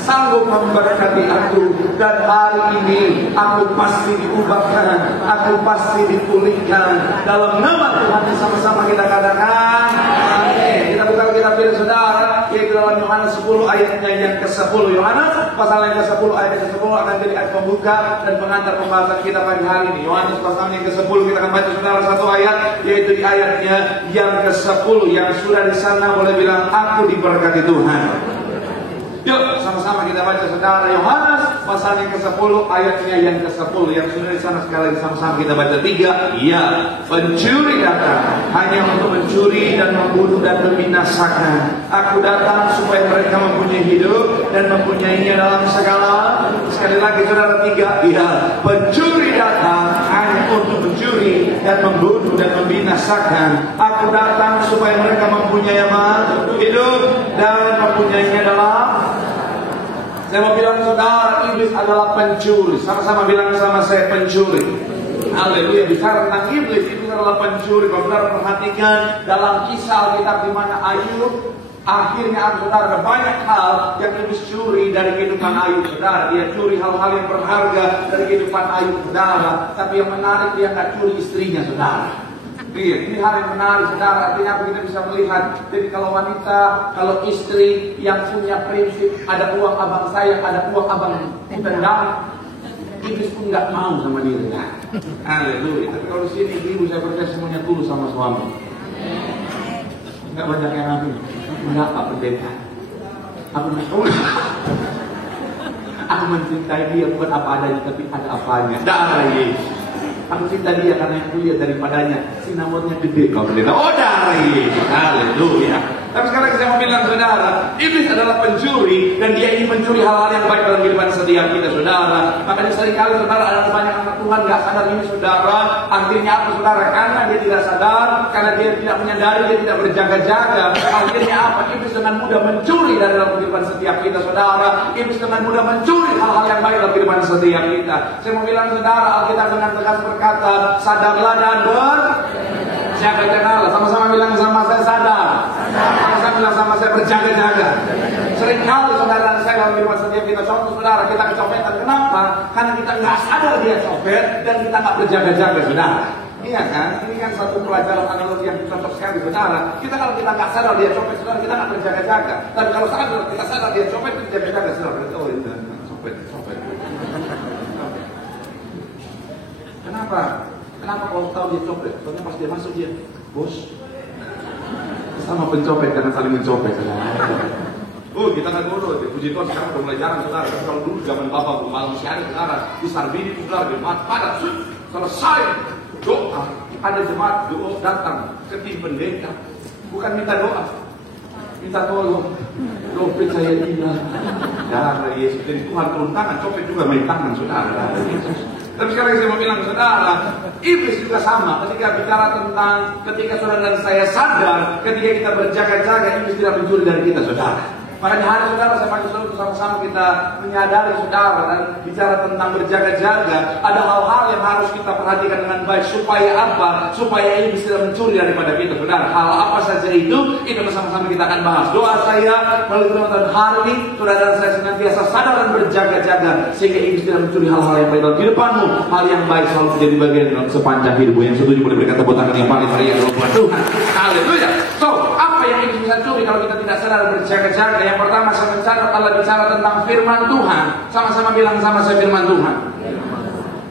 sanggup memberkati aku, dan hari ini aku pasti diubahkan, aku pasti dipulihkan dalam nama Tuhan. Sama-sama kita katakan amin. Kita buka kitab firman saudara, yaitu dalam Yohanes 10 ayatnya yang ke-10. Yohanes pasal yang ke-10 ayat ke-10 akan jadi ayat pembuka dan pengantar pembahasan kita pagi hari ini. Yohanes pasal yang ke-10 kita akan baca saudara satu ayat, yaitu di ayatnya yang ke-10. Yang sudah di sana boleh bilang aku diberkati Tuhan. Yuk sama-sama kita baca saudara, Yohanes pasal yang ke-10 ayatnya yang ke-10. Yang sudah di sana sekali lagi sama-sama kita baca 3. Ya, pencuri datang hanya untuk mencuri dan membunuh dan membinasakan. Aku datang supaya mereka mempunyai hidup dan mempunyainya dalam segala. Sekali lagi saudara 3. Ya, pencuri datang hanya untuk mencuri dan membunuh dan membinasakan. Aku datang supaya mereka mempunyai hidup dan mempunyainya dalam. Saya mau bilang saudara, iblis adalah pencuri. Sama-sama bilang sama saya, pencuri. Haleluya. Bicara tentang iblis, iblis adalah pencuri. Kalau saudara perhatikan dalam kisah Alkitab di mana Ayub, akhirnya saudara ada banyak hal yang iblis curi dari kehidupan Ayub saudara. Dia curi hal-hal yang berharga dari kehidupan Ayub saudara. Tapi yang menarik, dia nggak curi istrinya saudara. Ini hal yang menarik saudara. Artinya apa, kita bisa melihat. Jadi kalau wanita, kalau istri yang punya prinsip, ada uang abang saya, ada uang abang tendang, iblis pun nggak mau sama dia. Haleluya. Tapi kalau di sini ibu saya percaya semuanya tulus sama suami. Nggak banyak yang amin. Mengapa pendeta? Aku menolak. Aku mencintai dia bukan apa adanya, tapi ada apanya. Darah Yesus. Aku cinta dia karena yang kulihat daripadanya sinamornya gede kau pendeta. Oh darah Yesus. Haleluya. Tapi sekarang saya mau bilang saudara, iblis adalah pencuri dan dia ingin mencuri hal-hal yang baik dalam kehidupan setiap kita saudara. Makanya seringkali saudara ada banyak anak Tuhan gak sadar ini saudara. Akhirnya apa saudara? Karena dia tidak sadar, karena dia tidak menyadari, dia tidak berjaga-jaga. Akhirnya apa? Iblis dengan mudah mencuri dari dalam kehidupan setiap kita saudara. Iblis dengan mudah mencuri hal-hal yang baik dalam kehidupan setiap kita. Saya mau bilang saudara, Alkitab dengan tegas berkata, sadarlah dan siapa yang kenal? Sama-sama bilang sama saya sadar. Sama-sama bilang sama saya berjaga-jaga. Seringkali saudara dan saya dalam kehidupan setiap kita, contoh saudara, kita kecopetan. Kenapa? Karena kita nggak sadar dia copet dan kita nggak berjaga-jaga saudara. Iya kan? Ini kan satu pelajaran analogi yang cocok sekali saudara. Kita kalau kita nggak sadar dia copet saudara, kita nggak berjaga-jaga. Tapi kalau kita sadar dia copet, kita jaga-jaga saudara. Oh itu copet. Kenapa? Kenapa kalau tahu dia copet? Soalnya pas dia masuk dia, bos, sama pencopet karena saling mencopet. Kita nggak bodoh. Puji Tuhan sekarang udah mulai jarang saudara. Kalau dulu zaman bapak malam siang saudara di Sarbini saudara jemaat padat selesai doa, ada jemaat doa datang ke tim pendeta, bukan minta doa, minta tolong. Dompet saya hilang. Darah Yesus. Jadi Tuhan turun tangan, copet juga main tangan saudara. Tapi sekarang saya mau bilang saudara, iblis juga sama. Ketika bicara tentang ketika saudara dan saya sadar, ketika kita berjaga-jaga, iblis tidak mencuri dari kita saudara. Makanya hari saudara saya panggil saudara sama-sama kita menyadari saudara dan bicara tentang berjaga-jaga. Ada hal-hal yang harus kita perhatikan dengan baik. Supaya apa? Supaya iblis tidak mencuri daripada kita saudara. Hal apa saja itu bersama-sama kita akan bahas. Doa saya melalui firman hari ini, saudara dan saya senantiasa sadar dan berjaga-jaga sehingga iblis tidak mencuri hal-hal yang baik dalam kehidupanmu. Hal yang baik selalu menjadi bagian dalam sepanjang hidupmu. Yang setuju boleh berikan tepuk tangan yang paling meriah kepada Tuhan. Haleluya. So, apa yang iblis bisa curi kalau kita tidak sadar dan berjaga-jaga? Yang pertama saya mencatat Allah bicara tentang firman Tuhan. Sama-sama bilang sama saya firman Tuhan.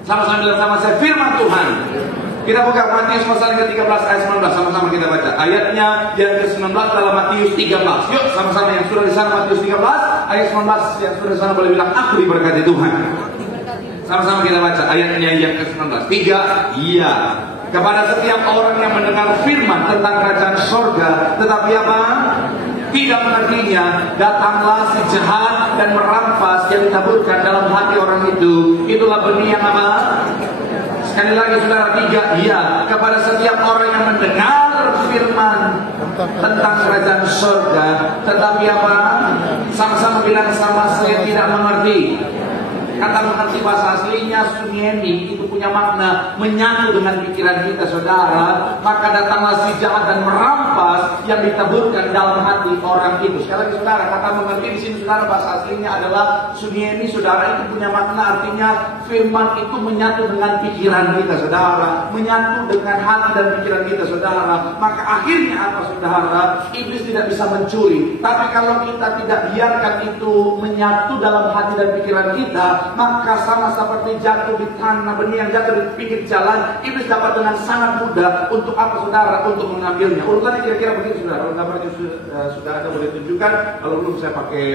Sama-sama bilang sama saya firman Tuhan. Kita buka Matius pasal ke-13 ayat 19. Sama-sama kita baca. Ayatnya yang ke-19 dalam Matius 13. Yuk sama-sama yang sudah di sana Matius 13 ayat 19. Yang sudah di sana boleh bilang aku diberkati Tuhan. Sama-sama kita baca ayatnya yang ke-19. 3. Iya. Kepada setiap orang yang mendengar firman tentang kerajaan sorga, tetapi apa? Tidak mengertinya, datanglah si jahat dan merampas yang ditaburkan dalam hati orang itu. Itulah benih yang apa? Sekali lagi saudara 3. Iya. Kepada setiap orang yang mendengar firman tentang kerajaan sorga, tetapi apa? Sama-sama bilang sama saya tidak mengerti. Kata mengerti bahasa aslinya suniemi itu punya makna menyatu dengan pikiran kita, saudara, maka datanglah si jahat dan merampas yang ditaburkan dalam hati orang itu. Sekali lagi, saudara, kata mengerti di sini, saudara, bahasa aslinya adalah suniemi, saudara, itu punya makna artinya firman itu menyatu dengan pikiran kita, saudara, menyatu dengan hati dan pikiran kita, saudara. Maka akhirnya apa, saudara? Iblis tidak bisa mencuri. Tapi kalau kita tidak biarkan itu menyatu dalam hati dan pikiran kita, maka sama seperti jatuh di tanah, benih yang jatuh di pinggir jalan, iblis dapat dengan sangat mudah untuk apa, saudara? Untuk mengambilnya. Urutannya kira-kira begitu, saudara. Kalau gambarnya saudara ada boleh tunjukkan. Kalau belum, saya pakai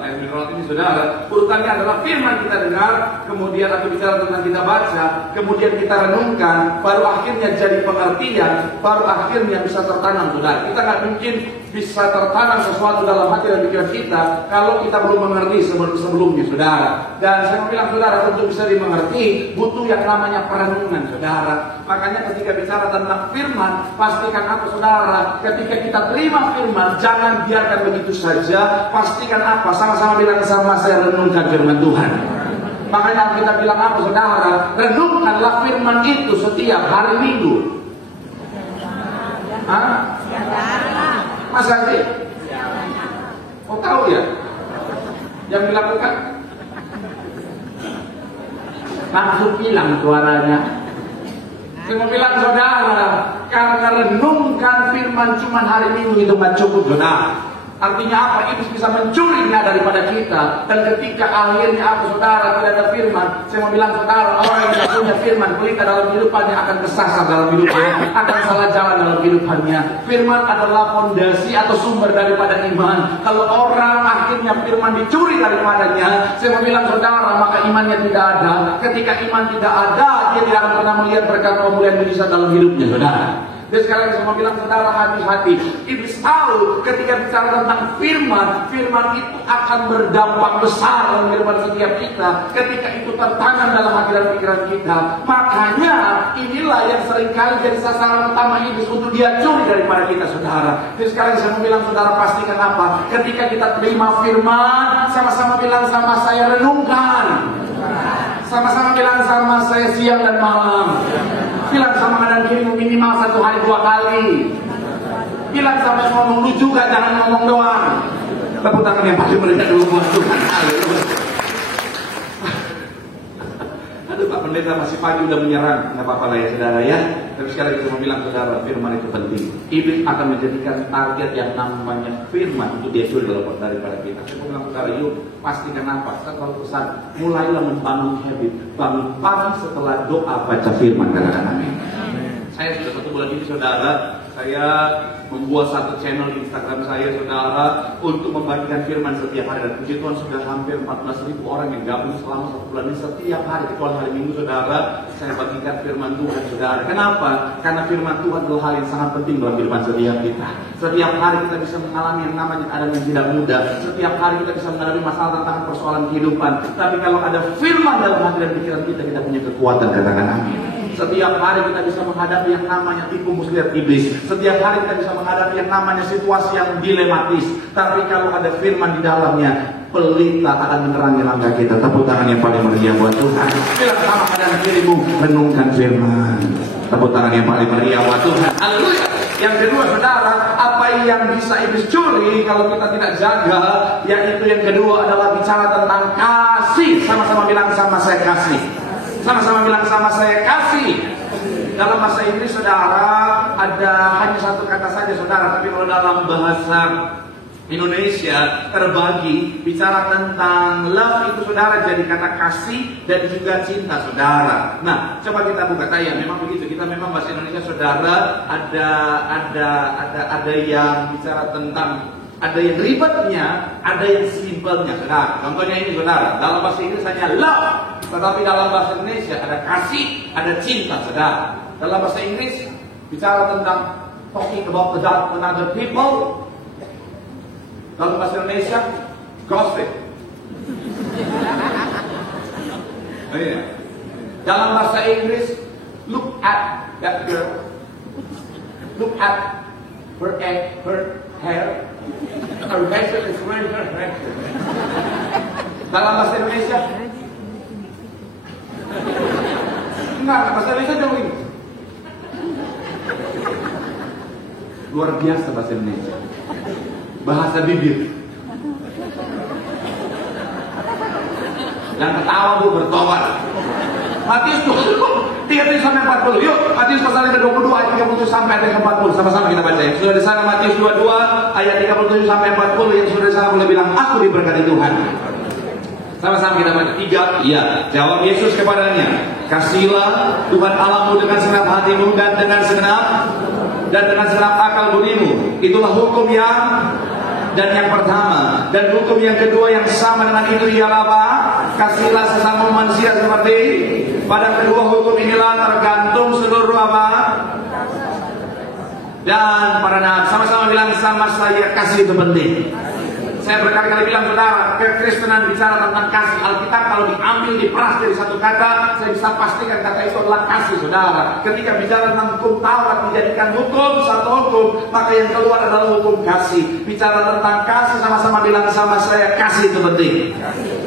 air mineral ini, saudara. Urutannya adalah firman kita dengar, kemudian atau bicara tentang kita baca, kemudian kita renungkan, baru akhirnya jadi pengertian, baru akhirnya bisa tertanam, saudara. Kita nggak mungkin bisa tertanam sesuatu dalam hati dan pikiran kita kalau kita belum mengerti sebelumnya, saudara. Dan saya mau bilang, saudara, untuk bisa dimengerti butuh yang namanya perenungan, saudara. Makanya ketika bicara tentang firman, pastikan apa, saudara? Ketika kita terima firman, jangan biarkan begitu saja. Pastikan apa? Sama-sama bilang sama saya, renungkan firman Tuhan. Makanya kita bilang apa, saudara? Renungkanlah firman itu setiap hari Minggu. Hah? Masa sih? Oh, tahu ya? Yang dilakukan? Langsung hilang suaranya. Saya mau bilang, saudara, karena renungkan firman cuma hari Minggu itu nggak cukup, saudara. Artinya apa? Iblis bisa mencurinya daripada kita. Dan ketika akhirnya apa, saudara, tidak ada firman, saya mau bilang, saudara, orang yang tidak punya firman, pelita dalam hidupannya akan kesasar dalam hidupnya, akan salah jalan dalam hidupannya. Firman adalah fondasi atau sumber daripada iman. Kalau orang akhirnya firman dicuri daripadanya, saya mau bilang, saudara, maka imannya tidak ada. Ketika iman tidak ada, dia tidak akan pernah melihat berkat pemulihan mujizat dalam hidupnya, saudara. Jadi sekarang saya mau bilang, saudara, hati-hati. Iblis tahu ketika bicara tentang firman, firman itu akan berdampak besar dalam kehidupan setiap kita ketika itu tertanam dalam hati dan pikiran kita. Makanya inilah yang seringkali jadi sasaran utama iblis untuk dia curi daripada kita, saudara. Jadi sekarang saya mau bilang, saudara, pastikan apa? Ketika kita terima firman, sama-sama bilang sama saya, renungkan. Sama-sama bilang sama saya, siang dan malam. Bilang sama kanan kirimu, minimal 1 hari 2 kali. Bilang sama yang ngomong, lu juga jangan ngomong doang. Tepuk tangan yang paling meriah dulu buat Tuhan. Aduh, Pak Pendeta masih pagi udah menyerang. Nggak apa-apa lah ya, saudara, ya. Tapi sekali lagi saya mau bilang, saudara, firman itu penting. Iblis akan menjadikan target yang namanya firman untuk dia curi daripada kita. Saya mau bilang, saudara, yuk pastikan apa? Saya selalu pesan, mulailah membangun habit. Bangun pagi setelah doa baca firman, katakan amin. Saya sudah 1 bulan ini, saudara, saya membuat 1 channel di Instagram saya, saudara, untuk membagikan firman setiap hari. Dan puji Tuhan sudah hampir 14.000 orang yang gabung selama 1 bulan ini setiap hari. Kecuali hari Minggu, saudara, saya bagikan firman Tuhan, saudara. Kenapa? Karena firman Tuhan adalah hal yang sangat penting dalam kehidupan setiap kita. Setiap hari kita bisa mengalami yang namanya keadaan yang tidak mudah. Setiap hari kita bisa menghadapi masalah tentang persoalan kehidupan. Tapi kalau ada firman dalam hati dan pikiran kita, kita punya kekuatan, katakan amin. Setiap hari kita bisa menghadapi yang namanya tipu muslihat iblis. Setiap hari kita bisa menghadapi yang namanya situasi yang dilematis. Tapi kalau ada firman di dalamnya, pelita akan menerangi langkah kita. Tepuk tangan yang paling meriah buat Tuhan. Bilang sama kanan kirimu, renungkan firman. Tepuk tangan yang paling meriah buat Tuhan. Haleluya. Yang kedua, saudara, apa yang bisa iblis curi kalau kita tidak jaga? Yaitu yang kedua adalah bicara tentang kasih. Sama-sama bilang sama saya, kasih. Sama-sama bilang sama saya, kasih. Dalam bahasa Inggris, saudara, ada hanya 1 kata saja, saudara. Tapi kalau dalam bahasa Indonesia terbagi, bicara tentang love itu, saudara, jadi kata kasih dan juga cinta, saudara. Nah, coba kita buka tayang. Memang begitu. Kita memang bahasa Indonesia, saudara, ada yang bicara tentang, ada yang ribetnya, ada yang simpelnya, saudara. Contohnya ini, saudara. Dalam bahasa Inggris hanya love. Tetapi dalam bahasa Indonesia ada kasih, ada cinta, saudara. Dalam bahasa Inggris bicara tentang talking about the dark another people. Dalam bahasa Indonesia gossip. Oh, iya. Dalam bahasa Inggris, look at that girl. Look at her hair. Her hair is wearing her hair. Dalam bahasa Indonesia, Enggak, bahasa Indonesia jogging. Luar biasa bahasa Indonesia. Bahasa bibir. Yang ketawa bu bertobat. Matius 33 sampai 40. Yuk, Matius pasal yang ke-22 ayat 37 sampai ayat 40. Sama-sama kita baca. Yang sudah di sana Matius 22 ayat 37 sampai 40. Yang sudah di sana boleh bilang, aku diberkati Tuhan. Sama-sama kita baca. 3, iya. Jawab Yesus kepadanya, kasihilah Tuhan Allahmu dengan segenap hatimu dan dengan segenap akal budimu. Itulah hukum dan yang pertama. Dan hukum yang kedua yang sama dengan itu ialah apa? Kasihilah sesama manusia seperti. Pada kedua hukum inilah tergantung seluruh apa? Dan para nabi. Sama-sama bilang sama saya, kasih itu penting. Saya berkali-kali bilang saudara, kekristenan bicara tentang kasih. Alkitab kalau diambil, diperas dari satu kata, saya bisa pastikan kata itu adalah kasih saudara. Ketika bicara tentang hukum Taurat dijadikan hukum, satu hukum, maka yang keluar adalah hukum kasih. Bicara tentang kasih, sama-sama bilang sama saya, kasih itu penting.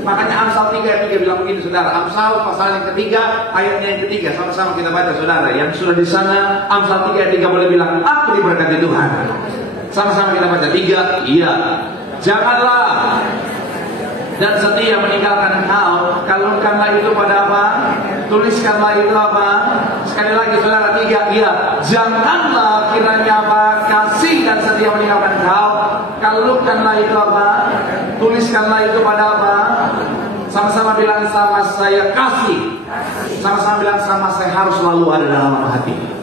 Makanya Amsal 3 ayat 3 bilang begini saudara. Amsal pasal yang ketiga, ayatnya yang ketiga. Sama-sama kita baca saudara. Yang sudah di sana, Amsal 3 ayat 3 boleh bilang, aku diberkati Tuhan. Sama-sama kita baca. 3, iya. Janganlah dan setia meninggalkan engkau. Kalungkanlah itu pada apa? Tuliskanlah itu apa? Sekali lagi saudara, 3, iya. Janganlah kiranya apa? Kasih dan setia meninggalkan engkau. Kalungkanlah itu apa? Tuliskanlah itu pada apa? Sama-sama bilang sama saya, kasih. Sama-sama bilang sama saya, harus selalu ada dalam hati.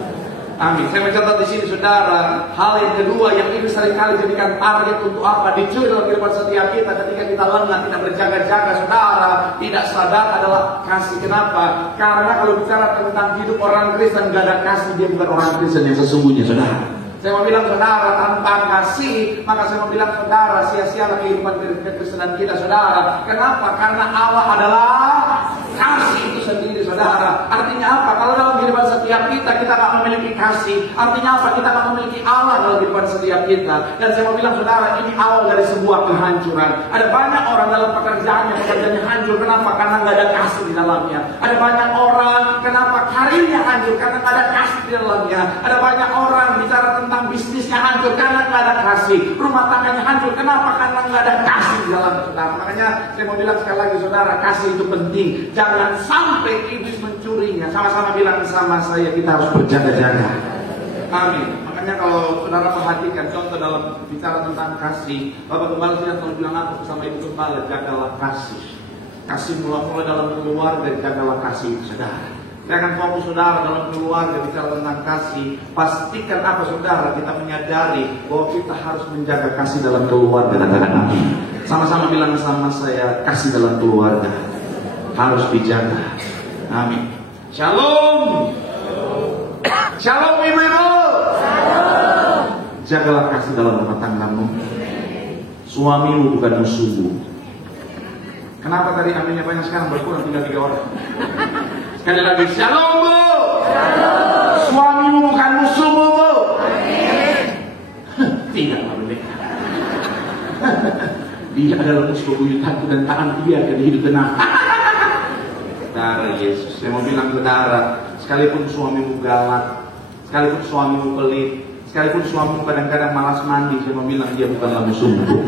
Amin. Saya mencatat di sini saudara, hal yang kedua yang ini seringkali jadikan target untuk apa? Dicuri dalam kehidupan setiap kita ketika kita lengah, tidak berjaga-jaga saudara, tidak sadar adalah kasih. Kenapa? Karena kalau bicara tentang hidup orang Kristen, gak ada kasih, dia bukan orang Kristen yang sesungguhnya saudara. Saya mau bilang saudara, tanpa kasih, maka saya mau bilang saudara, sia-sialah kehidupan kekristenan kita saudara. Kenapa? Karena Allah adalah kasih itu sendiri saudara. Artinya apa? Kalau dalam kehidupan setiap kita tak memiliki kasih, artinya apa? Kita tak memiliki Allah dalam kehidupan setiap kita. Dan saya mau bilang saudara, ini awal dari sebuah kehancuran. Ada banyak orang dalam pekerjaannya hancur. Kenapa? Karena nggak ada kasih di dalamnya. Ada banyak orang, kenapa karirnya hancur? Karena nggak ada kasih di dalamnya. Ada banyak orang bicara tentang bisnisnya hancur karena nggak ada kasih. Rumah tangganya hancur. Kenapa? Karena nggak ada kasih di dalam saudara. Makanya saya mau bilang sekali lagi saudara, kasih itu penting. Jangan sampai iblis mencurinya. Sama-sama bilang sama saya, kita harus berjaga-jaga. Amin. Makanya kalau saudara perhatikan contoh dalam bicara tentang kasih, Bapak Gembala sudah selalu bilang aku bersama Ibu Gembala, jagalah kasih. Kasih mula-mula dalam keluarga, jagalah kasih saudara. Saya akan fokus saudara dalam keluarga bicara tentang kasih. Pastikan apa saudara? Kita menyadari bahwa kita harus menjaga kasih dalam keluarga. Katakan amin. Sama-sama bilang sama saya, kasih dalam keluarga harus dijaga. Amin. Shalom. Shalom ibu-ibu. Jagalah kasih dalam rumah tanggamu. Suamimu bukan musuhmu. Kenapa tadi aminnya banyak, sekarang berkurang, tinggal 3 orang. Sekali lagi, shalom bu. Shalom. Suamimu bukan musuhmu bu. Tidak boleh. Dia adalah musuh buyutanku dan tahan dia akan hidup tenang. Saudara Yesus, saya mau bilang saudara, sekalipun suamimu galak, sekalipun suamimu pelit, sekalipun suamimu kadang-kadang malas mandi, saya mau bilang dia bukanlah musuhmu.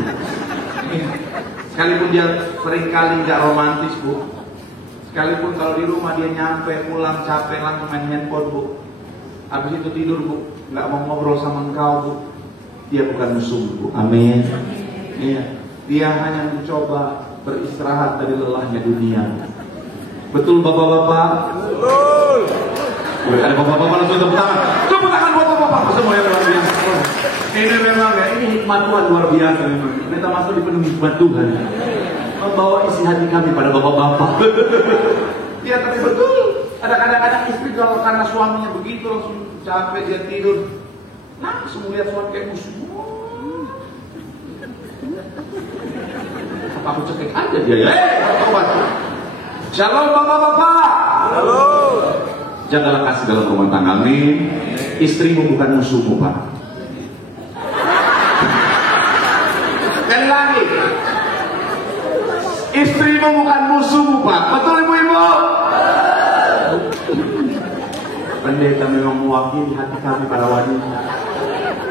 Sekalipun dia seringkali nggak romantis bu, sekalipun kalau di rumah dia nyampe pulang capek langsung main handphone bu, habis itu tidur bu, nggak mau ngobrol sama engkau bu, dia bukan musuh bu. Amin. Iya, dia hanya mencoba beristirahat dari lelahnya dunia. Betul bapak-bapak? Betul. Ada bapak-bapak langsung tepuk tangan. Tepuk tangan buat bapak-bapak semua yang luar biasa. Ini memang ya, ini hikmat Tuhan luar biasa memang. Kita masuk dipenuhi hikmat Tuhan. Membawa isi hati kami pada bapak-bapak. Ya tapi betul. Ada kadang-kadang istri kalau karena suaminya begitu langsung capek dia tidur, langsung melihat suami kayak musuh. Apa aku cekik aja dia ya? Shalom bapak-bapak. Shalom. Jagalah kasih dalam rumah tangga. Amin. Istrimu bukan musuhmu pak. Sekali lagi, istrimu bukan musuhmu pak. Betul ibu-ibu? pendeta memang mewakili hati kami para wanita.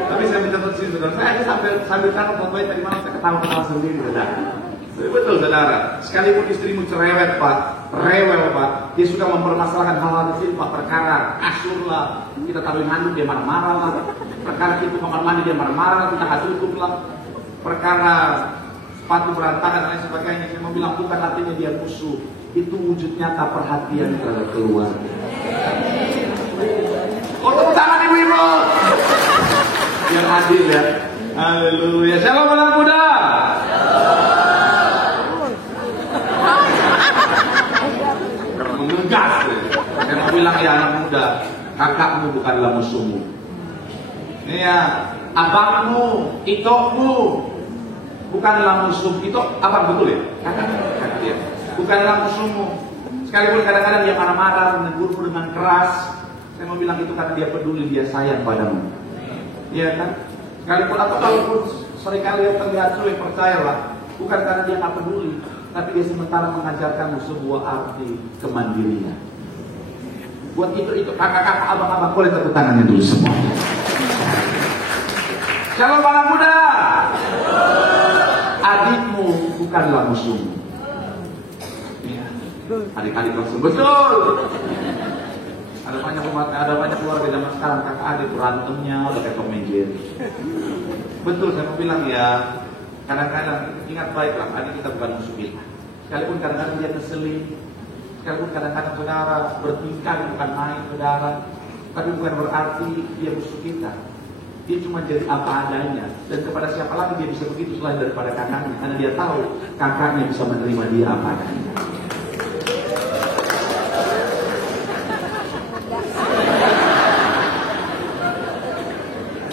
Tapi saya minta sih saudara, saya aja sambil catat foto tadi malam saya ketawa-ketawa sendiri saudara. Betul saudara, sekalipun istrimu cerewet pak, rewel pak, dia suka mempermasalahkan hal-hal kecil pak, perkara kasur lah, kita taruhin handuk dia marah-marah lah, perkara itu kamar mandi dia marah-marah, kita tutup lah, perkara sepatu berantakan dan lain sebagainya. Saya mau bilang bukan artinya dia musuh, itu wujud nyata perhatian terhadap keluarga. Oh tepuk tangan ibu-ibu, yang adil ya. Haleluya. Shalom anak muda. Mengegas. Saya mau bilang ya anak muda, kakakmu bukanlah musuhmu. Iya, abangmu, itokmu bukanlah musuh. Itu abang betul ya? Kakak ya. Bukanlah musuhmu. Sekalipun kadang-kadang dia marah-marah, menegurmu dengan keras, saya mau bilang itu karena dia peduli, dia sayang padamu. Iya kan? Sekalipun atau kalaupun seringkali dia terlihat sulit, percayalah, bukan karena dia nggak peduli, tapi dia sementara mengajarkanmu sebuah arti kemandirian. Buat itu kakak-kakak, abang-abang, boleh tepuk tangannya dulu semua. Shalom anak muda. Adikmu bukanlah musuhmu. Ya. Adik-adik langsung betul. Ada banyak keluarga zaman sekarang kakak adik berantemnya udah kayak Tom and Jerry. Betul, saya mau bilang ya, kadang-kadang ingat baiklah, adik kita bukan musuh kita. Sekalipun kadang-kadang dia keselin, sekalipun kadang-kadang saudara bertingkah bukan main saudara, tapi bukan berarti dia musuh kita. Dia cuma jadi apa adanya, dan kepada siapa lagi dia bisa begitu selain daripada kakaknya, karena dia tahu kakaknya bisa menerima dia apa adanya.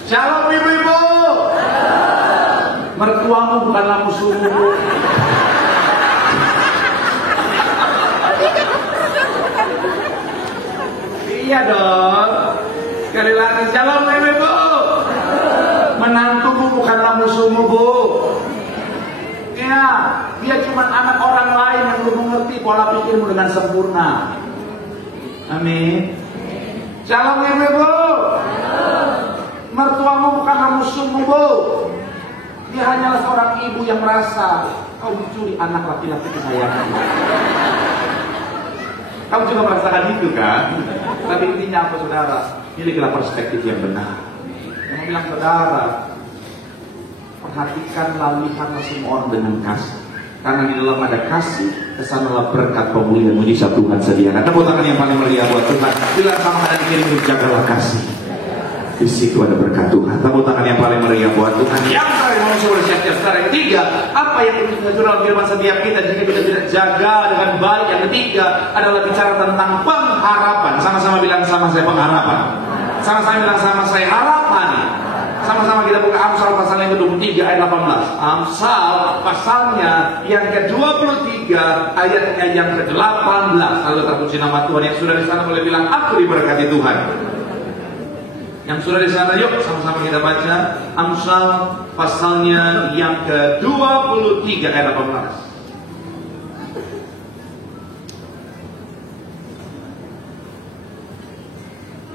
Shalom ibu-ibu. Mertuamu bukanlah musuhmu. Iya dong. Sekali lagi shalom ibu-ibu. Menantumu bukanlah musuhmu bu. Ya, dia cuma anak orang lain yang belum mengerti pola pikirmu dengan sempurna. Amin. Shalom ibu-ibu. Mertuamu bukanlah musuhmu bu. Dia hanyalah seorang ibu yang merasa kau mencuri anak laki-laki kesayanganmu. Kamu juga merasakan itu kan? Tapi intinya apa saudara? Milikilah perspektif yang benar. Yang bilang saudara, perhatikanlah, lihatlah semua orang dengan kasih. Karena di dalam ada kasih, kesanalah berkat pemulihan mujizat Tuhan sediakan. Tepuk tangan yang paling meriah buat Tuhan. Bilang sama ada di kiri, jagalah kasih. Di situ ada berkat Tuhan. Tepuk tangan yang paling meriah buat Tuhan. Yang terakhir manusia bersiap-siap. Sekarang yang ketiga, apa yang kita dalam firman setiap kita jika kita tidak jaga dengan baik. Yang ketiga adalah bicara tentang pengharapan. Sama-sama bilang sama saya pengharapan. Sama-sama bilang sama saya harapan. Sama-sama kita buka Amsal pasal yang ke-23 ayat 18. Amsal pasalnya yang ke-23 ayatnya yang ke-18. Lalu terpuji nama Tuhan. Yang sudah di sana boleh bilang aku diberkati Tuhan. Yang sudah di sana, yuk sama-sama kita baca Amsal pasalnya yang ke-23 ayat 18.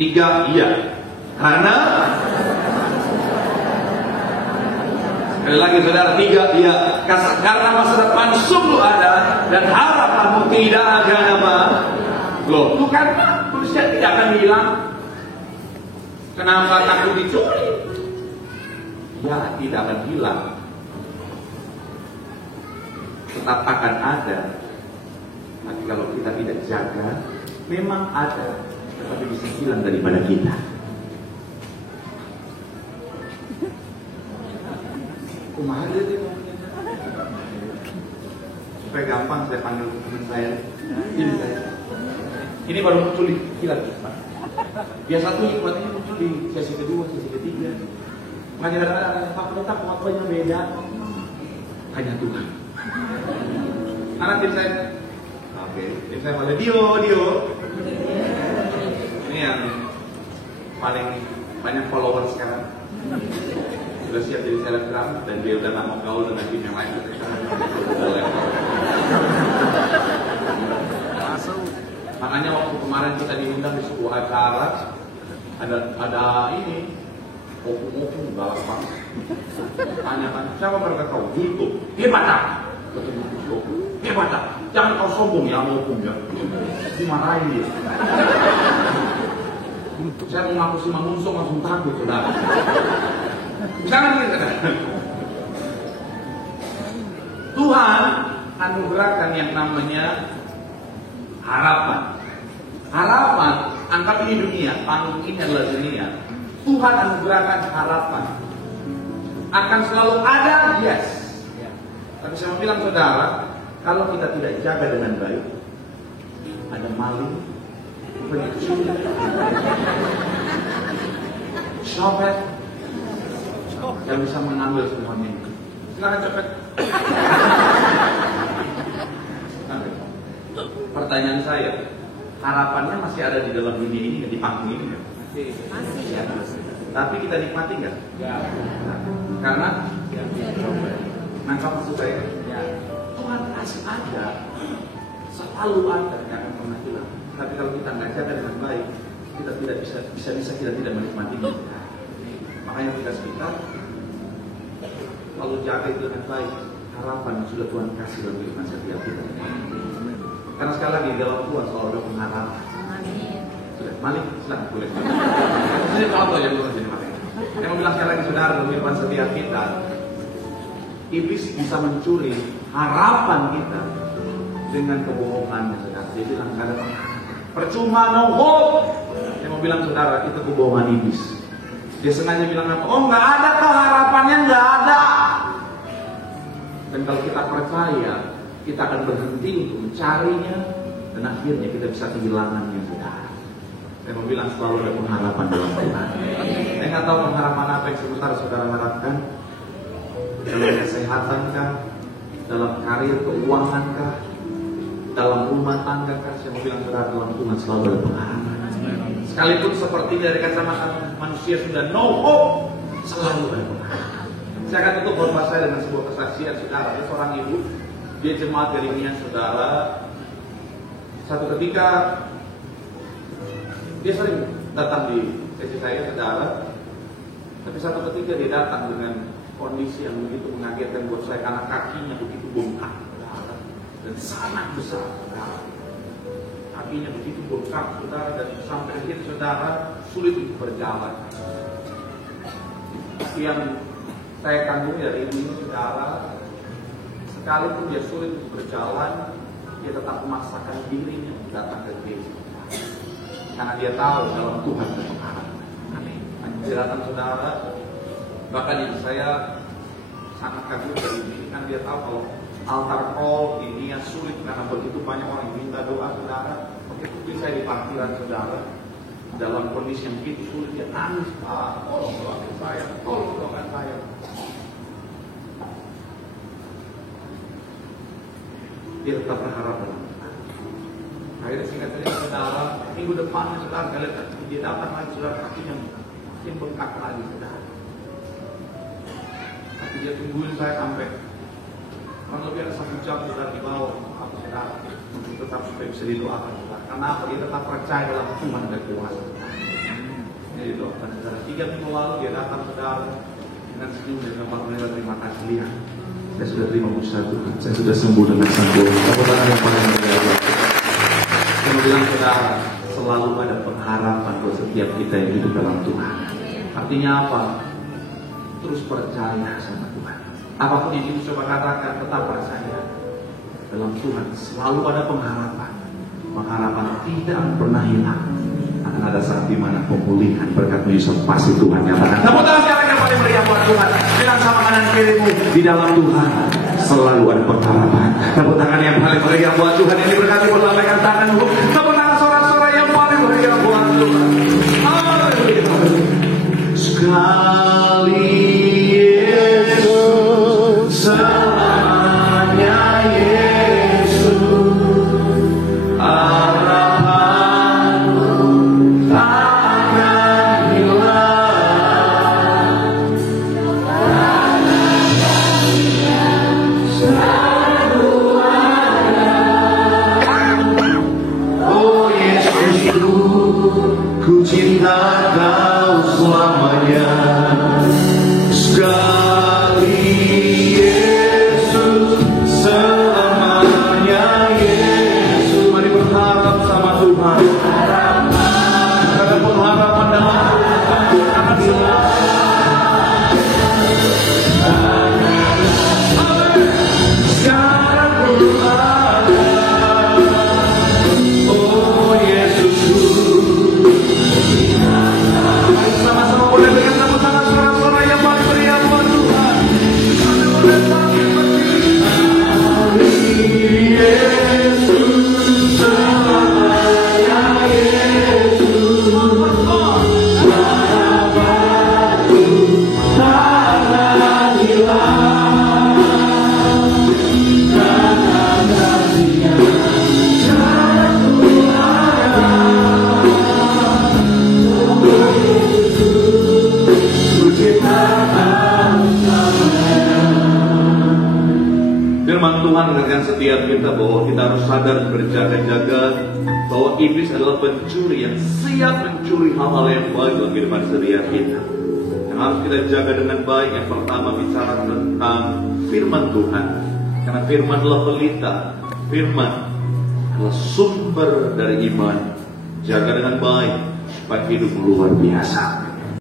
Tiga, iya. Karena sekali lagi saudara, tiga, iya. Karena masa depan sungguh ada dan harapanmu tidak akan apa. Loh, bukan manusia tidak akan bilang kenapa takut dicuri? Ya, tidak akan hilang. Tetap akan ada. Tapi kalau kita tidak jaga, memang ada, tetapi bisa hilang daripada kita. Kumaha dia ngomongnya? Supaya gampang saya panggil teman saya. Ini saya. Ini baru muncul hilang. Biasa tuh hikmatnya muncul di sesi kedua, sesi ketiga. Makanya kadang-kadang Pak Pendeta pengakuannya beda. Hanya Tuhan. Anak tim saya. Oke, tim saya boleh Dio. Ini yang paling banyak follower sekarang. Sudah siap jadi selebgram dan dia udah gak mau gaul dengan tim yang lain. Makanya waktu kemarin kita diundang di sebuah acara, ada ini opung-opung galak banget. Tanya kan, siapa mereka kau? YouTube. Hebat tak? Ketemu opung. Hebat tak? Jangan kau sombong ya sama opung ya. Dimarahin dia. Saya mau ngaku si Mangunsong langsung takut, saudara. Jangan gitu. Tuhan anugerahkan yang namanya harapan. Harapan, anggap ini dunia, panggung ini adalah dunia. Tuhan anugerahkan harapan. Akan selalu ada, yes. Tapi saya mau bilang saudara, kalau kita tidak jaga dengan baik, ada maling, pencuri, copet yang bisa mengambil semuanya. Silakan copet. Pertanyaan saya, harapannya masih ada di dalam dunia ini, di panggung ini nggak? Masih. Ya, masih. Tapi kita nikmati nggak? Ya. Karena nangkap maksud saya. Ya. Tuhan kasih ada, selalu ada, nggak akan pernah hilang. Tapi kalau kita nggak jaga dengan baik, kita tidak bisa kita tidak menikmatinya. Makanya kita lalu jaga itu dengan baik. Harapan yang sudah Tuhan kasih dalam kehidupan setiap kita. Karena sekali lagi dalam Tuhan selalu ada pengharapan. Sudah, Malik, silahkan boleh. Ini contoh ya Tuhan jadi Malik. Yang bilang sekali lagi saudara dalam kehidupan setiap kita, iblis bisa mencuri harapan kita dengan kebohongannya saudara. Dia bilang nggak ada pengharapan. Percuma no hope. Yang mau bilang saudara itu kebohongan iblis. Dia sengaja bilang apa? Oh nggak ada kok harapannya nggak ada. Dan kalau kita percaya, kita akan berhenti untuk mencarinya dan akhirnya kita bisa kehilangannya saudara. Saya mau bilang selalu ada pengharapan dalam Tuhan. Saya nggak tahu pengharapan apa yang sebentar saudara harapkan. Dalam kesehatan kah? Dalam karir keuangan kah? Dalam rumah tangga kah? Saya mau bilang saudara dalam Tuhan selalu ada pengharapan. Sekalipun seperti dari kacamata manusia sudah no hope, selalu ada pengharapan. Saya akan tutup khotbah saya dengan sebuah kesaksian saudara. Dia seorang ibu, dia jemaat dari Mian saudara. Satu ketika dia sering datang di sesi saya saudara. Tapi satu ketika dia datang dengan kondisi yang begitu mengagetkan buat saya karena kakinya begitu bengkak saudara. Dan sangat besar saudara. Kakinya begitu bengkak saudara dan sampai akhir saudara sulit untuk berjalan. Yang saya kandung dari ini saudara, sekalipun dia sulit untuk berjalan, dia tetap memaksakan dirinya datang ke gereja. Karena dia tahu dalam Tuhan ada pengharapan. Amin. Dia datang saudara, bahkan yang saya sangat kagum dari ini, karena dia tahu kalau altar call ini sulit karena begitu banyak orang yang minta doa saudara. Begitu saya di parkiran saudara, dalam kondisi yang begitu sulit dia nangis, tolong doakan saya, tolong doakan saya. Dia tetap berharap dalam Tuhan. Akhirnya singkat cerita saudara, minggu depannya saudara kalian dia datang lagi saudara, kakinya makin bengkak lagi saudara. Tapi dia tungguin saya sampai kurang lebih ada 1 jam saudara di bawah aku saudara untuk tetap supaya bisa didoakan saudara. Karena apa? Dia tetap percaya dalam Tuhan dan kuasa. Jadi doakan saudara. 3 minggu lalu dia datang saudara dengan senyum dan mengucapkan terima kasih lihat. Saya sudah terima mujizat Tuhan. Saya sudah sembuh dengan sembuh. Tepuk tangan yang paling berharga. Saya mau bilang saudara, selalu ada pengharapan buat setiap kita yang hidup dalam Tuhan. Artinya apa? Terus percaya sama Tuhan. Apapun yang itu coba katakan, tetap percaya dalam Tuhan. Selalu ada pengharapan. Pengharapan tidak pernah hilang. Akan ada saat di mana pemulihan berkat mujizat pasti Tuhan nyatakan. Tepuk tangan siapa yang paling meriah buat Tuhan. Bilang sama kanan kirimu, di dalam Tuhan selalu ada pengharapan. Tepuk tangan yang paling meriah buat Tuhan. Yang diberkati berlambaikan tanganmu. Tepuk tangan sorak-sorai yang paling meriah buat Tuhan. Haleluya. Sekali Yesus, selamanya Yesus. mengingatkan setiap kita bahwa kita harus sadar berjaga-jaga bahwa iblis adalah pencuri yang siap mencuri hal-hal yang baik dalam kehidupan setiap kita. Yang harus kita jaga dengan baik, yang pertama bicara tentang firman Tuhan. Karena firman adalah pelita, firman adalah sumber dari iman. Jaga dengan baik supaya hidup luar biasa.